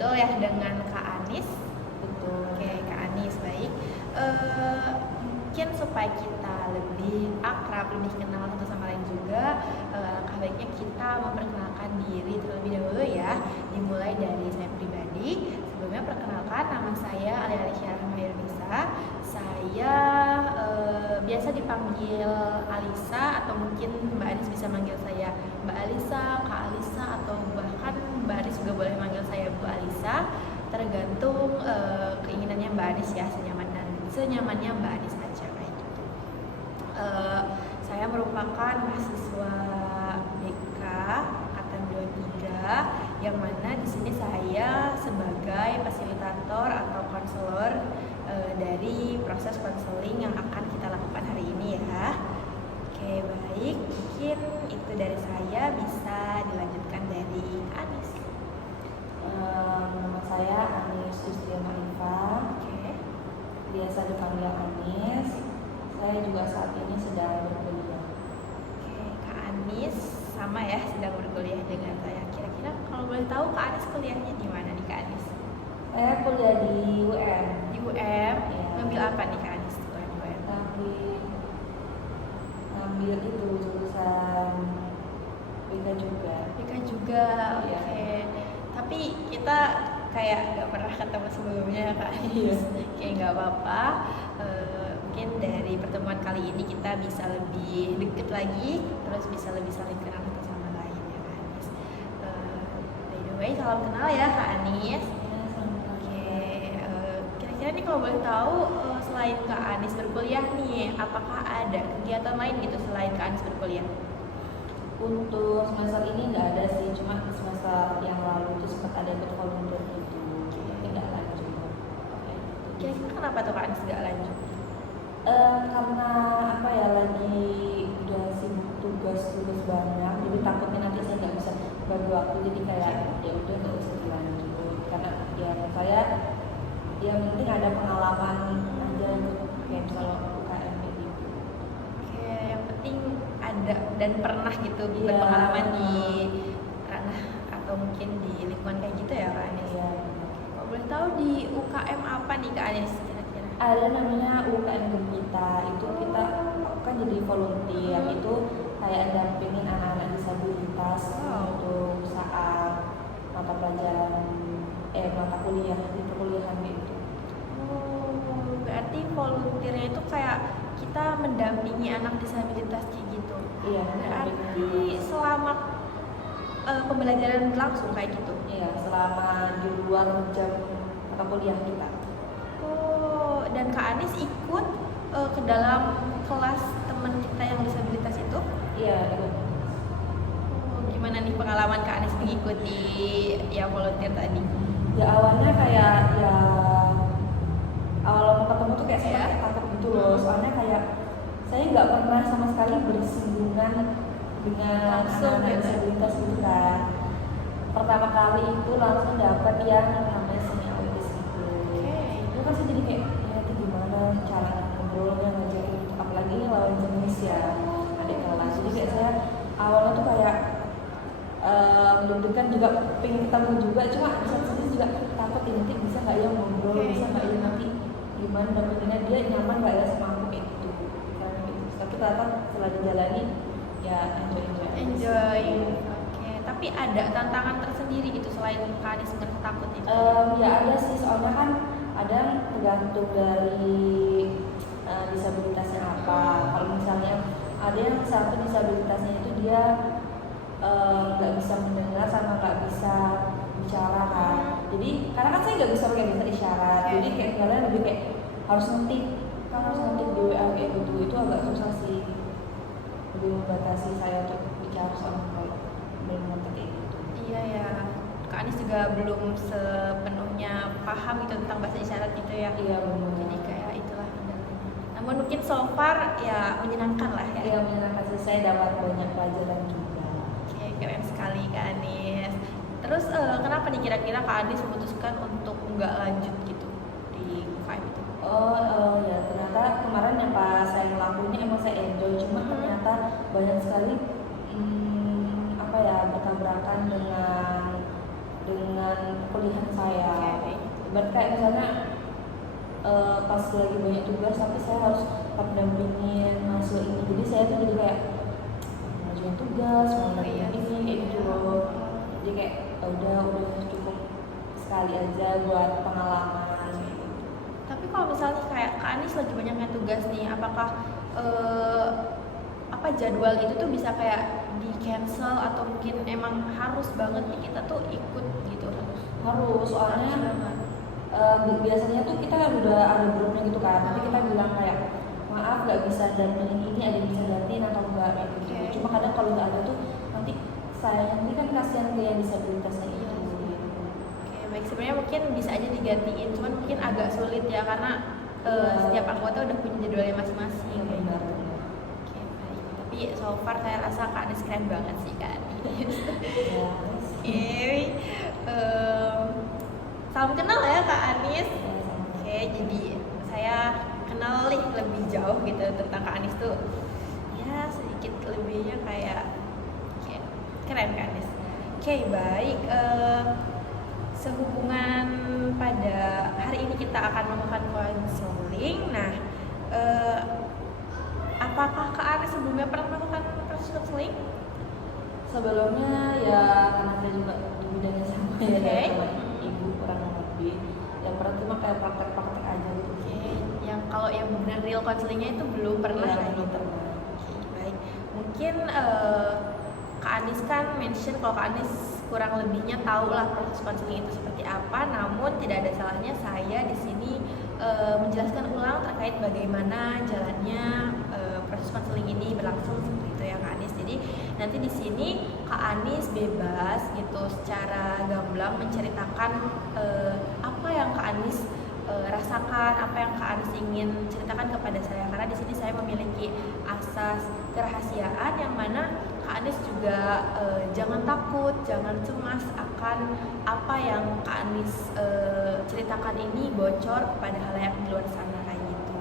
betul ya dengan Kak Anis. Betul. Oke, Kak Anis, baik. Mungkin supaya kita lebih akrab, lebih kenal satu sama lain juga, langkah baiknya kita memperkenalkan diri terlebih dahulu ya. Dimulai dari saya pribadi. Sebelumnya perkenalkan, nama saya Alia Alicia Rahmayurnisa. Saya biasa dipanggil Alisa, atau mungkin Mbak Anis bisa manggil saya Mbak Alisa, Kak Alisa, atau bahkan Mbak Anis juga boleh manggil saya Bu Alisa. Tergantung keinginannya Mbak Anis ya, senyamannya Mbak Anis aja kayak gitu. Saya merupakan mahasiswa BK angkatan 23, yang mana di sini saya sebagai fasilitator atau konselor dari proses konseling yang akan kita lakukan hari ini ya. Oke, baik, mungkin itu dari saya, bisa dilanjutkan dari Anis. Nama saya Anis Yustiana Iva. Oke. Biasa dipanggil Anis. Saya juga saat ini sedang berkuliah. Oke, Kak Anis sama ya, sedang berkuliah dengan saya. Kira-kira kalau boleh tahu Kak Anis kuliahnya di mana nih Kak Anis? Saya kuliah di UM. Di UM. Ya. Ngambil apa nih Kak Anis kuliah di UM? Ngambil itu jurusan BK juga. BK juga. Iya. Oke. Tapi kita kayak nggak pernah ketemu sebelumnya ya Kak Anis. Kayak nggak apa-apa. Mungkin dari pertemuan kali ini kita bisa lebih deket lagi, terus bisa lebih saling kenal satu sama lain ya Kak Anis. By the way, salam kenal ya Kak Anis. Oke, kira-kira nih kalau boleh tahu, selain Kak Anis berkuliah nih, apakah ada kegiatan lain gitu selain Kak Anis berkuliah? Untuk semester ini nggak ada sih, cuma semester yang lalu itu sempat ada ikut volunteer gitu, tapi nggak lanjut. Kira-kira kenapa tuh Kak Anis nggak lanjut? Karena apa ya, lagi udah sibuk tugas banyak, jadi takutnya nanti saya nggak bisa bagi waktu, jadi kayak ya udah nggak usah dilanjut, karena ya saya yang penting ada pengalaman aja gitu, kayak misalnya UKM gitu. Oke, yang penting ada dan pernah gitu Iya. berpengalaman di ranah atau mungkin di lingkungan kayak gitu ya Kak Anis. Iya. Kalau boleh tahu di UKM apa nih Kak Anis kira-kira? Ada namanya UKM Gempita, itu kita kan jadi volunteer, itu kayak dampingin anak-anak disabilitas untuk saat mata pelajaran mata kuliah di perkuliahan gitu. Oh, berarti volunteernya itu kayak kita mendampingi anak disabilitas kayak gitu. Iya, Berarti selama pembelajaran berlangsung kayak gitu. Iya, selama di luar jam mata kuliah kita. Oh, dan Kak Anis ikut ke dalam kelas teman kita yang disabilitas itu? Iya, ikut. Oh, gimana nih pengalaman Kak Anis mengikuti yang volunteer tadi? Ya awalnya kayak ya awal mau ketemu tuh kayak saya takut gitu loh, soalnya kayak saya nggak pernah sama sekali bersinggungan dengan anak-anak disabilitas gitu kan. Pertama kali itu langsung dapat yang namanya semi autis gitu. Itu kan saya jadi kayak itu gimana cara ngobrolnya, ngajarin, apalagi ini lawan jenis ya, adik kelas. Jadi kayak saya awalnya tuh kayak deg-degan juga, pengen ketemu juga, cuma di satu sisi juga takut nanti bisa nggak ya ngobrol, bisa nggak ya nanti gimana dapetinnya dia nyaman nggak ya sama aku kayak gitu. Tapi ternyata setelah dijalani ya enjoy. Oke, tapi ada tantangan tersendiri gitu selain Kak Anis merasa takut itu? Ya ada sih, soalnya kan ada tergantung dari disabilitasnya apa. Kalau misalnya ada yang satu disabilitasnya itu dia nggak bisa mendengar sama nggak bisa bicara kan. Jadi karena kan saya nggak bisa pakai bahasa isyarat, jadi kayak kalian lebih kayak harus ngetik, kan harus ngetik di WA kayak gitu, itu agak susah sih, lebih membatasi saya untuk bicara sama kalau belum ngetik kayak gitu. Iya ya, Kak Anis juga belum sepenuhnya paham gitu tentang bahasa isyarat gitu ya. Iya benar. Jadi kayak itulah kendalanya. Namun mungkin so far ya menyenangkan lah ya. Iya menyenangkan sih, saya dapat banyak pelajaran juga. Oke, keren sekali Kak Anis. Terus kenapa nih kira-kira Kak Anis memutuskan untuk nggak lanjut gitu di UKM itu? Ya ternyata kemarin yang pas saya ngelakuinnya emang saya enjoy, cuma ternyata banyak sekali bertabrakan dengan kuliah saya. Oke. Ibarat kayak misalnya pas lagi banyak tugas tapi saya harus mendampingin mahasiswa ini, jadi saya tuh jadi kayak ngajuin tugas, mau Iya ini sih. kayak gitu loh. Jadi kayak udah cukup sekali aja buat pengalaman. Tapi kalau misalnya kayak Kak Anis lagi banyaknya tugas nih, apakah apa jadwal itu tuh bisa kayak di cancel atau mungkin emang harus banget nih kita tuh ikut gitu? Harus, soalnya biasanya tuh kita udah ada grupnya gitu kan, nanti kita bilang kayak maaf nggak bisa dan ini ada yang bisa gantiin atau enggak kayak gitu. Oke. Cuma kadang kalau nggak ada tuh nanti saya ini kan kasihan ke yang disabilitasnya itu. Oke, baik, sebenarnya mungkin bisa aja digantiin, cuman mungkin agak sulit ya karena Iya. setiap anggota udah punya jadwalnya masing-masing. Iya, benar. Oke, baik. Tapi so far saya rasa Kak Anis keren banget sih Kak Anis. Ya, Oke, salam kenal ya Kak Anis. sama. Oke, jadi saya kenal nih lebih jauh gitu tentang Kak Anis tuh. Ya sedikit lebihnya kayak oke, keren Kak Anis. Oke, baik. Sehubungan pada hari ini kita akan melakukan konseling. Nah, apakah Kak Anis sebelumnya pernah melakukan proses konseling? Sebelumnya ya karena saya juga di bidangnya sama ya Oke. sama ibu kurang lebih. Yang pernah cuma kayak praktek-praktek aja gitu. Oke, yang kalau yang benar real konselingnya itu belum pernah Iya, ya belum gitu. pernah. Oke, baik. Mungkin Kak Anis kan mention kalau Kak Anis kurang lebihnya tahu lah proses konseling itu seperti apa. Namun tidak ada salahnya saya di sini menjelaskan ulang terkait bagaimana jalannya proses konseling ini berlangsung seperti itu ya Kak Anis. Jadi nanti di sini Kak Anis bebas gitu secara gamblang menceritakan apa yang Kak Anis rasakan, apa yang Kak Anis ingin ceritakan kepada saya, karena di sini saya memiliki asas kerahasiaan yang mana Kak Anis juga jangan takut, jangan cemas akan apa yang Kak Anis ceritakan ini bocor kepada halayak di luar sana kayak gitu.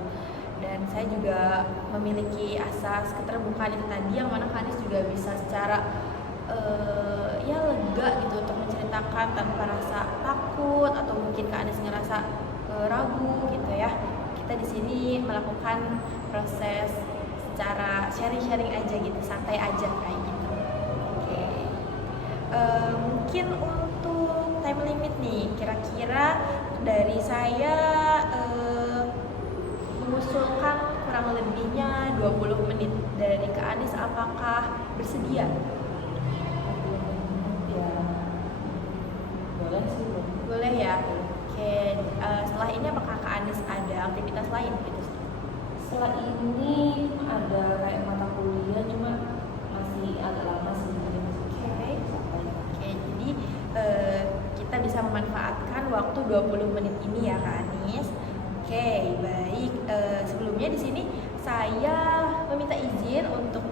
Dan saya juga memiliki asas keterbukaan itu tadi yang mana Kak Anis juga bisa secara ya lega gitu untuk menceritakan tanpa rasa takut atau mungkin Kak Anis ngerasa ragu gitu ya. Kita di sini melakukan proses secara sharing-sharing aja gitu, santai aja kayak gitu. Oke. Mungkin untuk time limit nih, kira-kira dari saya mengusulkan kurang lebihnya 20 menit. Dari Kak Anis apakah bersedia? Ya boleh sih. Boleh ya. Oke, setelah ini apakah Kak Anis ada aktivitas lain gitu? Setelah ini ada kayak mata kuliah cuma masih agak lama sih. Oke, jadi kita bisa memanfaatkan waktu 20 menit ini ya Kak Anis. Oke, baik. Sebelumnya di sini saya meminta izin untuk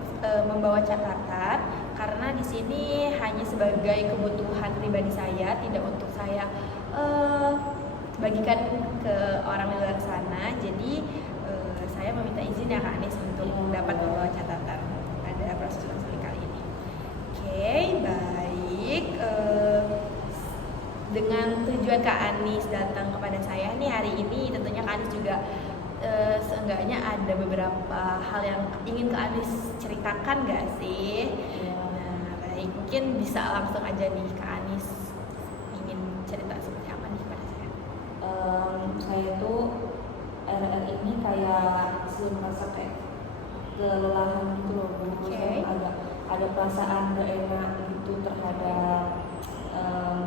membawa catatan karena di sini hanya sebagai kebutuhan pribadi saya, tidak untuk saya bagikan ke orang di luar sana. Jadi saya meminta izin ya Kak Anis untuk dapat membawa catatan pada proses konseling kali ini. Oke, baik. Dengan tujuan Kak Anis datang kepada saya nih hari ini, tentunya Kak Anis juga seenggaknya ada beberapa hal yang ingin Kak Anis ceritakan gak sih? Nah, baik, mungkin bisa langsung aja nih Kak Anis ingin cerita seperti apa nih kepada saya? Saya tuh ini kayak sering merasa kayak kelelahan gitu loh, Bu. Oke. Ada perasaan gak enak gitu terhadap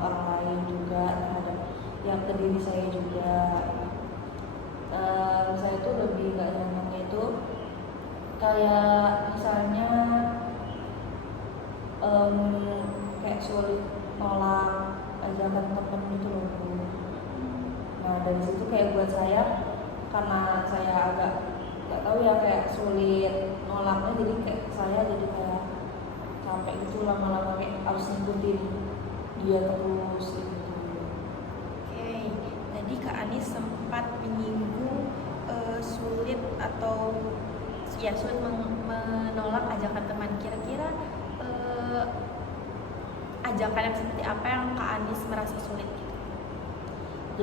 orang lain juga, terhadap yang ke diri saya juga. Saya tuh lebih gak nyamannya itu kayak misalnya kayak sulit nolak ajakan temen gitu loh, Bu. Nah dari situ kayak buat saya, karena saya agak nggak tahu ya kayak sulit nolaknya, jadi kayak saya jadi kayak capek gitu lama-lama kayak harus ngikutin dia terus gitu. Oke, tadi Kak Anis sempat menyinggung sulit atau ya sulit menolak ajakan teman. Kira-kira ajakan yang seperti apa yang Kak Anis merasa sulit gitu?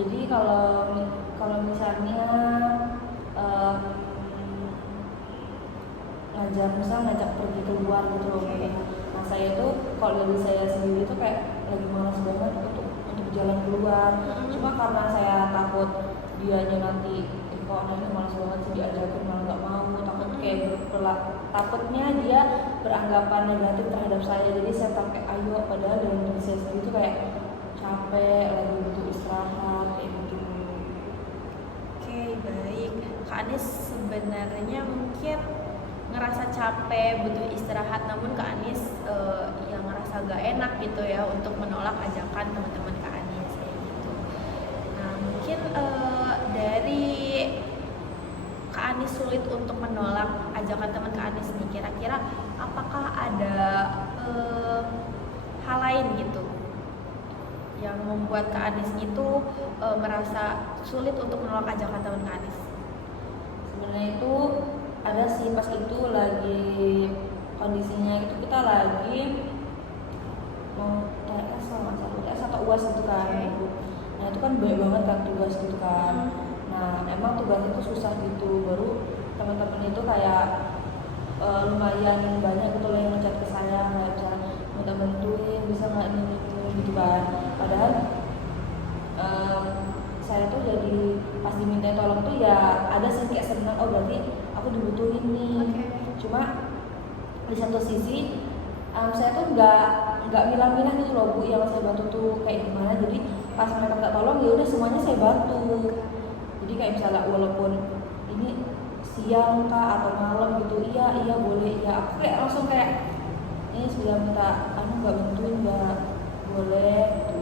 Jadi kalau misalnya em, ngajak pergi keluar gitu loh. Nah saya tuh kalau dari saya sendiri tuh kayak lagi malas banget untuk jalan keluar. Cuma karena saya takut dianya nanti kok nanti malas banget sih diajakin malah nggak mau, takutnya dia beranggapan negatif terhadap saya, jadi saya pakai ayo, padahal dari diri saya sendiri tuh kayak capek, lagi butuh istirahat kayak gitu. Oke, baik. Kak Anis sebenarnya mungkin ngerasa capek, butuh istirahat, namun Kak Anis yang ngerasa gak enak gitu ya untuk menolak ajakan teman-teman Kak Anis kayak gitu. Nah, mungkin dari Kak Anis sulit untuk menolak ajakan teman Kak Anis nih, kira-kira apakah ada hal lain gitu yang membuat Kak Anis itu merasa sulit untuk menolak ajakan teman Kak Anis? Sebenarnya itu ada sih, pas itu lagi kondisinya itu kita lagi mau TS sama TS atau UAS gitu kan. Nah itu kan banyak banget kan tugas gitu kan. Nah emang tugas itu susah gitu, baru teman-teman itu kayak lumayan banyak gitu loh yang ngechat ke saya, kayak misalnya minta bantuin, bisa nggak ini gitu kan. Padahal saya tuh jadi pas diminta tolong tuh ya ada sih kayak senang, oh berarti aku dibutuhin nih. Cuma di satu sisi saya tuh nggak milah-milah gitu loh Bu, yang saya bantu tuh kayak gimana. Jadi pas mereka minta tolong ya udah semuanya saya bantu. Jadi kayak misalnya walaupun ini siang kah atau malam gitu, iya boleh, iya aku kayak langsung kayak ini sudah minta kamu nggak bantuin nggak boleh gitu.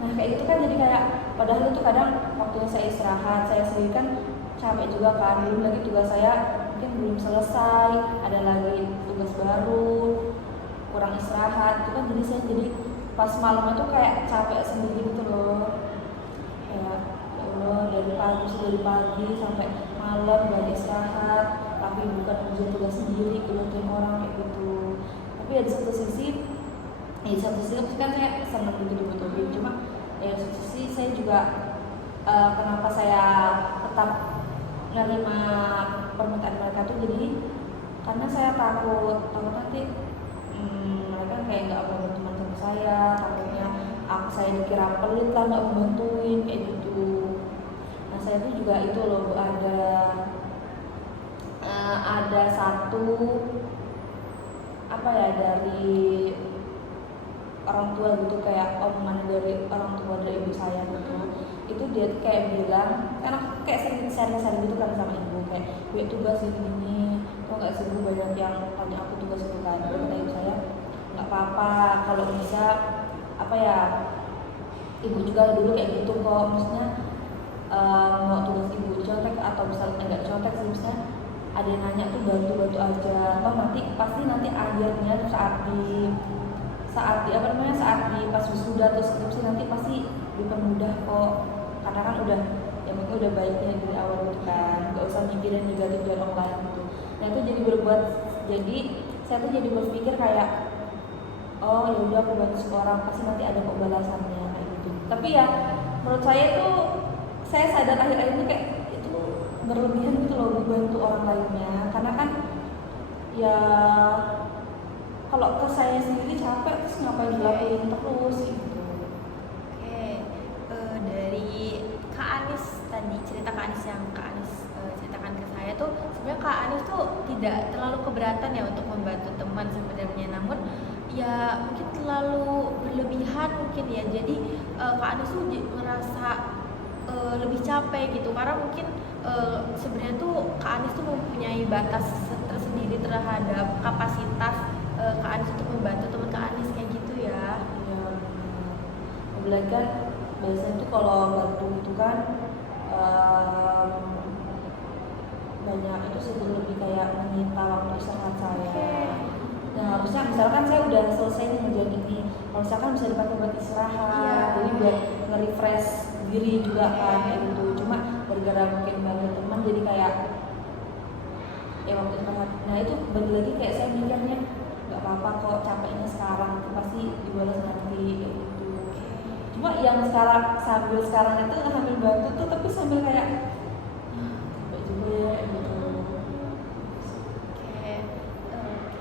Nah kayak gitu kan jadi kayak padahal itu kadang waktunya saya istirahat, saya sendiri kan capek juga kan, belum lagi tugas saya mungkin belum selesai, ada lagi tugas baru, kurang istirahat itu kan, jadi pas malam itu kayak capek sendiri gitu loh, kayak ya Allah dari pagi sampai malam gak ada istirahat, tapi bukan ngerjain tugas sendiri, ngerjain orang kayak gitu. Tapi ya di satu sisi kan saya senang gitu dibutuhin, cuma ya di satu sisi saya juga kenapa saya tetap menerima permintaan mereka tuh jadi karena saya takut nanti mereka kayak nggak mau berteman sama saya, takutnya saya dikira pelit lah nggak membantuin kayak gitu. Nah saya tuh juga itu loh, ada satu apa ya dari orang tua gitu, kayak omongan dari orang tua dari ibu saya gitu. Itu dia tuh kayak bilang, kan aku kayak sering share gitu kan sama ibu, kayak gue tugas ini kok nggak sih Bu, banyak yang tanya aku tugas itu kan. Kata ibu saya nggak apa-apa kalau bisa apa ya, ibu juga dulu kayak gitu kok, maksudnya mau tugas ibu contek atau misalnya nggak contek sih, misalnya ada yang nanya tuh bantu aja, atau nanti akhirnya saat di pas wisuda atau skripsi nanti pasti dipermudah kok, karena kan udah ya mungkin udah baiknya dari awal gitu kan, nggak usah mikirin negatif dan online gitu. Nah itu jadi saya tuh jadi berpikir kayak oh ya udah aku bantu seorang pasti nanti ada kok balasannya kayak gitu. Tapi ya menurut saya tuh saya sadar akhir-akhir ini kayak itu berlebihan gitu loh bantu orang lainnya, karena kan ya kalau ke saya sendiri capek terus ngapain dilakuin terus gitu. Oke, dari Kak Anis tadi, cerita Kak Anis yang Kak Anis ceritakan ke saya tuh sebenarnya Kak Anis tuh tidak terlalu keberatan ya untuk membantu teman sebenarnya, namun ya mungkin terlalu berlebihan mungkin ya, jadi Kak Anis tuh merasa lebih capek gitu, karena mungkin sebenarnya tuh Kak Anis tuh mempunyai batas tersendiri terhadap kapasitas Kak Anis untuk membantu teman Kak Anis kayak gitu ya. Iya. Apalagi kan biasanya tuh kalau bantu itu kan banyak itu sih lebih kayak menyita waktu istirahat saya. Nah harusnya misalkan saya udah selesai nih ngerjain ini, kalau misalkan bisa dipakai buat istirahat, jadi buat nge-refresh diri juga kan kayak gitu. Cuma gara-gara mungkin banyak teman jadi kayak waktu istirahat. Nah itu balik lagi kayak saya mikirnya nggak apa-apa kok, capeknya sekarang itu pasti dibalas nanti yang sekarang itu sambil bantu tuh tapi sambil kayak capek juga ya gitu. Oke,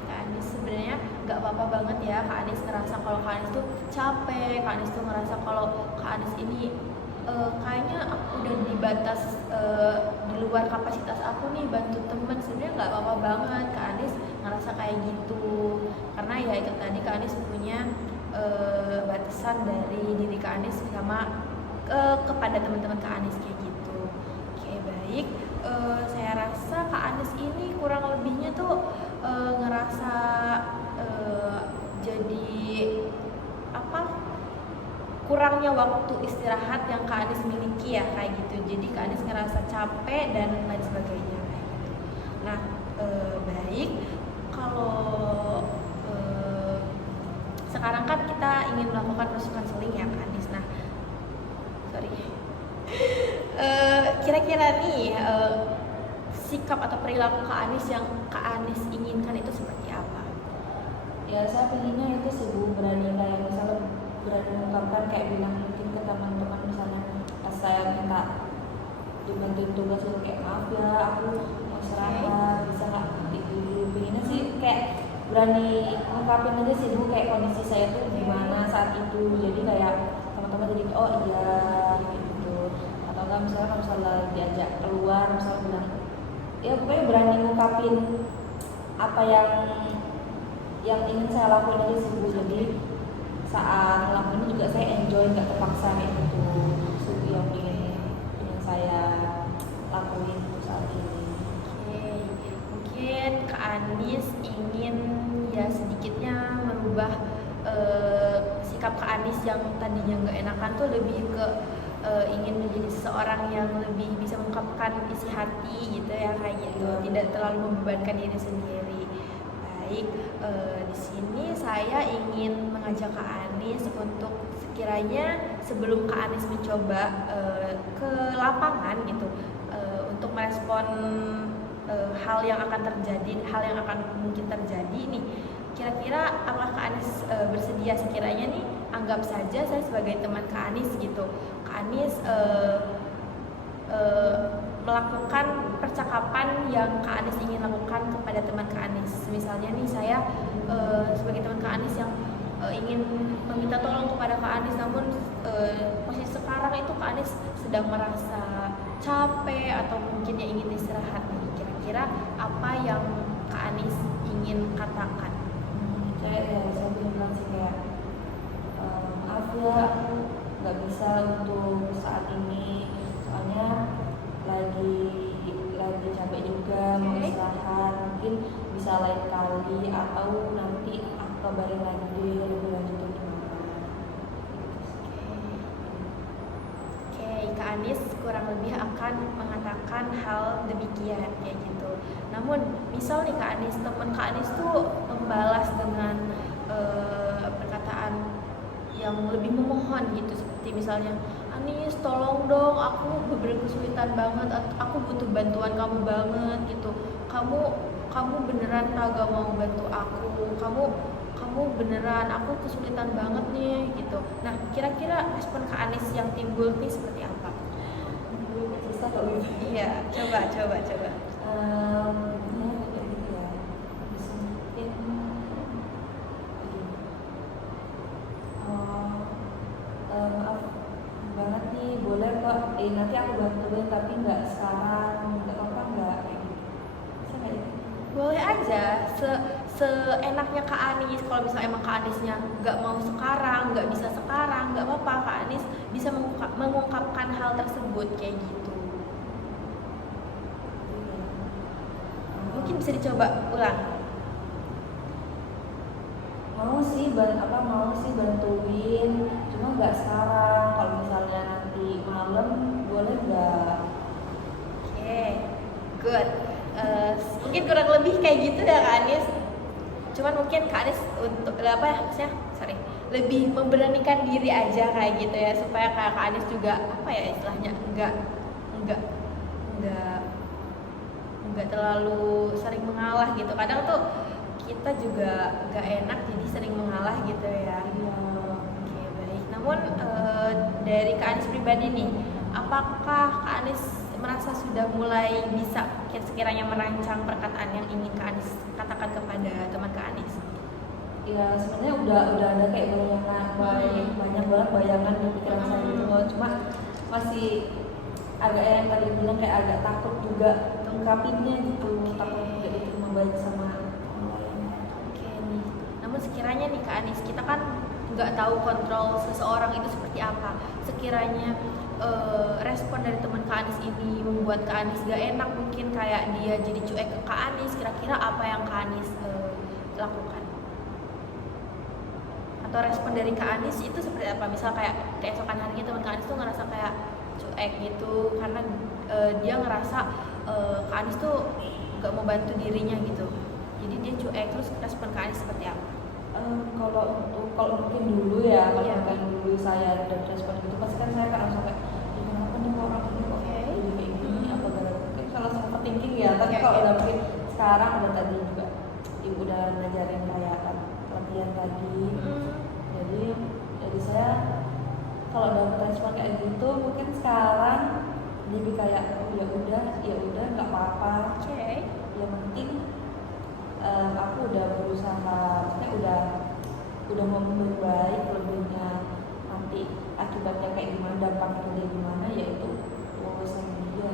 Kak Anis sebenarnya nggak apa-apa banget ya Kak Anis ngerasa kalau Kak Anis tuh capek, Kak Anis tuh ngerasa kalau Kak Anis ini kayaknya aku udah di batas di luar kapasitas aku nih bantu temen. Sebenarnya nggak apa-apa banget Kak Anis ngerasa kayak gitu, karena ya itu tadi Kak Anis punya batasan dari diri Kak Anis sama kepada teman-teman Kak Anis kayak gitu. Oke baik. Saya rasa Kak Anis ini kurang lebihnya tuh ngerasa jadi apa kurangnya waktu istirahat yang Kak Anis miliki ya kayak gitu. Jadi Kak Anis ngerasa capek dan lain sebagainya kayak gitu. Nah baik, kalau sekarang kan kita ingin melakukan proses konseling ya Kak Anis. Nah sorry. Kira-kira nih sikap atau perilaku Kak Anis yang Kak Anis inginkan itu seperti apa? Ya saya pengennya itu sih Bu, berani kayak misalnya berani mengungkapkan kayak bilang mungkin ke teman-teman misalnya pas saya minta dibantuin tugas itu kayak maaf ya aku mau istirahat bisa nggak nanti dulu. Pengennya sih kayak berani ngungkapin aja sih Bu kayak kondisi saya tuh gimana saat itu, jadi kayak teman-teman jadi oh iya gitu. Atau enggak misalnya kalau misalnya diajak keluar misalnya bilang ya pokoknya berani ngungkapin apa yang ingin saya lakuin aja sih Bu. Jadi saat ngelakuin ini juga saya enjoy, nggak terpaksa kayak gitu. Itu yang ingin saya lakuin saat ini. Oke, mungkin Kak Anis ingin ya sedikitnya merubah sikap Kak Anis yang tadinya nggak enakan tuh lebih ke ingin menjadi seseorang yang lebih bisa mengungkapkan isi hati gitu ya kayak gitu, tidak terlalu membebankan diri sendiri. Baik, di sini saya ingin mengajak Kak Anis untuk sekiranya sebelum Kak Anis mencoba ke lapangan gitu untuk merespon hal yang akan terjadi, hal yang akan mungkin terjadi nih. Kira-kira apakah Kak Anis bersedia sekiranya nih anggap saja saya sebagai teman Kak Anis gitu. Kak Anis melakukan percakapan yang Kak Anis ingin lakukan kepada teman Kak Anis. Misalnya nih saya sebagai teman Kak Anis yang ingin meminta tolong kepada Kak Anis, namun posisi sekarang itu Kak Anis sedang merasa capek atau mungkin ya ingin istirahat nih. Kira-kira apa yang Kak Anis ingin katakan? Saya bilang sih kayak maaf ya aku nggak bisa untuk saat ini soalnya lagi capek juga mau istirahat, mungkin bisa lain kali atau nanti aku kabarin lagi deh lebih lanjut gimana. Oke, Kak Anis kurang lebih akan mengatakan hal demikian kayak gitu. Namun misal nih Kak Anis, teman Kak Anis tuh membalas dengan perkataan yang lebih memohon gitu, seperti misalnya Anis tolong dong, aku bener-bener kesulitan banget, aku butuh bantuan kamu banget gitu, kamu beneran kagak mau bantu aku, kamu beneran, aku kesulitan banget nih gitu. Nah kira-kira respon Kak Anis yang timbul nih seperti apa? Susah kalau gitu. Iya, coba Ya kayak gitu ya. Bisa mungkin maaf banget nih, boleh kok nanti aku bantuin tapi nggak sekarang, nggak apa-apa nggak kayak gitu. Bisa nggak ya? boleh aja, seenaknya Kak Anis. Kalau misalnya emang Kak Anisnya nggak mau sekarang, nggak bisa sekarang, nggak apa-apa, Kak Anis bisa mengungkapkan hal tersebut kayak gitu. Mungkin bisa dicoba ulang. Mau sih bantuin, cuma nggak sekarang. Kalau misalnya nanti malam boleh nggak? Oke, good. Mungkin kurang lebih kayak gitu ya Kak Anis. Cuman mungkin Kak Anis untuk apa ya, maksudnya lebih memberanikan diri aja kayak gitu ya, supaya Kak Anis juga apa ya istilahnya nggak terlalu sering mengalah gitu. Kadang tuh kita juga nggak enak jadi sering mengalah gitu ya. Oke baik. Namun dari Kak Anis pribadi nih, apakah Kak Anis merasa sudah mulai bisa sekiranya merancang perkataan yang ingin Kak Anis katakan kepada teman Kak Anis? Ya sebenarnya udah ada kayak banyak banget bayangan di pikiran saya gitu loh. Cuma masih agak yang tadi bilang kayak agak takut juga ungkapinnya gitu, takut juga diterima baik sama orang lain. Oke nih. Namun sekiranya nih Kak Anis, kita kan nggak tahu kontrol seseorang itu seperti apa. Sekiranya respon dari teman Kak Anis ini membuat Kak Anis gak enak, mungkin kayak dia jadi cuek ke Kak Anis, kira-kira apa yang Kak Anis lakukan? Atau respon dari Kak Anis itu seperti apa? Misal kayak keesokan harinya teman Kak Anis tuh ngerasa kayak cuek gitu karena dia ngerasa Kak Anis tuh gak mau bantu dirinya gitu, jadi dia cuek, terus respon Kak Anis seperti apa? Kalau mungkin dulu ya, kalau Iya. mungkin dulu saya ada respon gitu, pasti kan saya akan langsung kayak, kenapa nih kok orang ini kok Oke. jadi kayak gini, apa gara-gara mungkin kalau langsung overthinking ya. Tapi Oke, kalau oke. udah mungkin sekarang udah tadi juga ibu udah ngajarin kayak latihan tadi, jadi saya kalau dapat respon kayak gitu mungkin sekarang jadi kayak ya udah nggak apa-apa. Oke. Yang penting aku udah berusaha, maksudnya udah mau berbaik, lebihnya nanti akibatnya kayak gimana, dampaknya kayak gimana, yaitu urusan dia.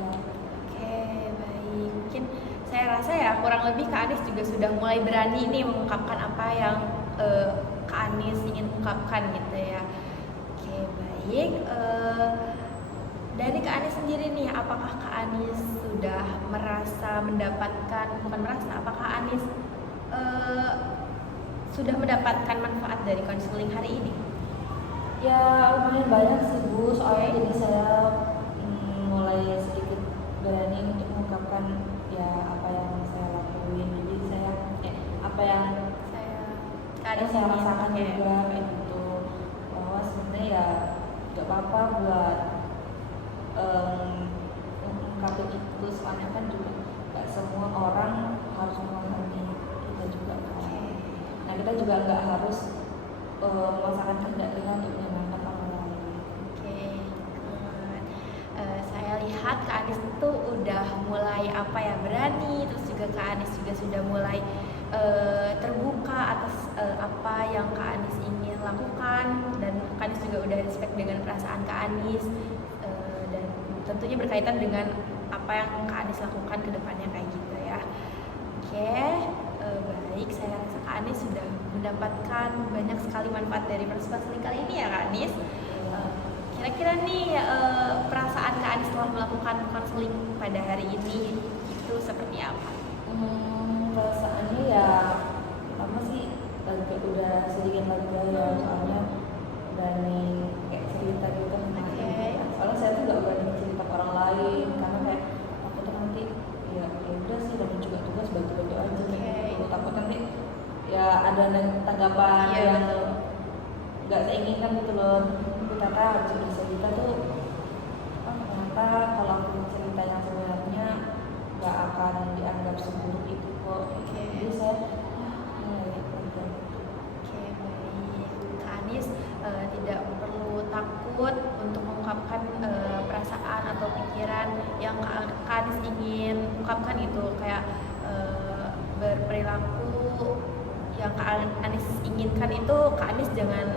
Oke, baik. Mungkin saya rasa ya kurang lebih Kak Anis juga sudah mulai berani nih mengungkapkan apa yang Kak Anis ingin ungkapkan gitu ya. Oke, baik. Dari Kak Anis sendiri nih, apakah Kak Anis sudah apakah Kak Anis sudah mendapatkan manfaat dari konseling hari ini? Ya lumayan banyak sih Bu, soalnya jadi saya mulai sedikit berani untuk mengungkapkan ya apa yang saya lakuin. Jadi saya apa yang saya rasakan juga kayak gitu, bahwa sebenarnya ya nggak apa-apa buat mengungkapin itu, soalnya kan juga nggak semua orang harus memahami kita juga kan. Nah kita juga nggak harus memaksakan kehendak kita untuk menyenangkan orang lain. Oke, saya lihat Kak Anis itu udah mulai berani, terus juga Kak Anis juga sudah mulai terbuka atas apa yang Kak Anis ingin lakukan, dan Kak Anis juga udah respect dengan perasaan Kak Anis, dan tentunya berkaitan dengan apa yang Kak Anis lakukan ke depannya kayak gitu ya. Oke, baik, saya rasa Kak Anis sudah mendapatkan banyak sekali manfaat dari proses konseling kali ini ya Kak Anis. Kira-kira nih perasaan Kak Anis setelah melakukan konseling pada hari ini itu seperti apa? Perasaannya ya pertama sih udah sedikit lega ya, soalnya berani kayak cerita gitu sama Oke. soalnya saya tuh gak berani cerita ke orang lain karena kayak aku tuh nanti ya udah sih, dan juga tugas bantu-bantu aja gitu. Takut nanti ya ada tanggapan Iya, yang betul. nggak saya inginkan gitu loh. Ternyata habis cerita tuh ternyata kalau aku cerita yang sebenarnya nggak akan dianggap seburuk itu kok. Oke. Jadi saya mulai lega. Oke, baik. Kak Anis tidak perlu takut untuk mengungkapkan perasaan atau pikiran yang Kak Anis ingin ungkapkan itu, kayak berperilaku yang Kak Anis inginkan itu. Kak Anis jangan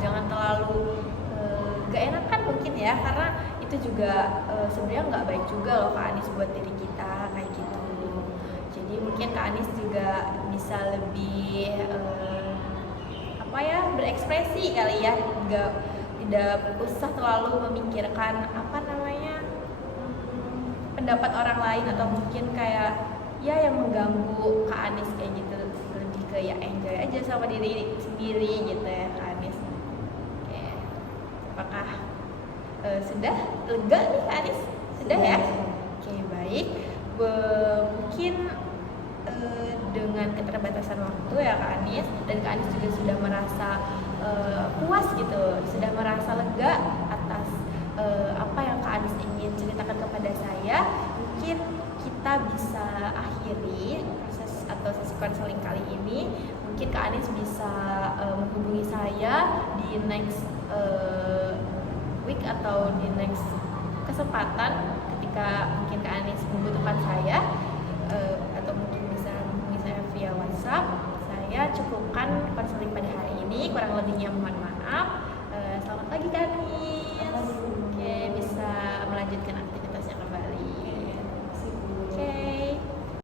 jangan terlalu gak enakan mungkin ya, karena itu juga sebenarnya nggak baik juga loh Kak Anis buat diri kita kayak gitu. Jadi mungkin Kak Anis juga bisa lebih berekspresi kali ya, tidak usah terlalu memikirkan pendapat orang lain, atau mungkin kayak ya yang mengganggu Kak Anis kayak gitu. Lebih ke ya enjoy aja sama diri sendiri gitu ya Kak Anis. Oke, apakah sudah lega nih Kak Anis? Sudah ya? Oke, baik. Mungkin dengan keterbatasan waktu ya Kak Anis, dan Kak Anis juga sudah merasa puas gitu, sudah merasa lega atas apa yang Kak Anis ingin ceritakan kepada saya. Mungkin kita bisa akhiri proses atau sesi konseling kali ini. Mungkin Kak Anis bisa menghubungi saya di next week atau di next kesempatan ketika mungkin Kak Anis membutuhkan saya, atau mungkin bisa menghubungi saya via WhatsApp. Saya cukupkan konseling pada hari ini, kurang lebihnya mohon maaf. Selamat pagi Kak Anis.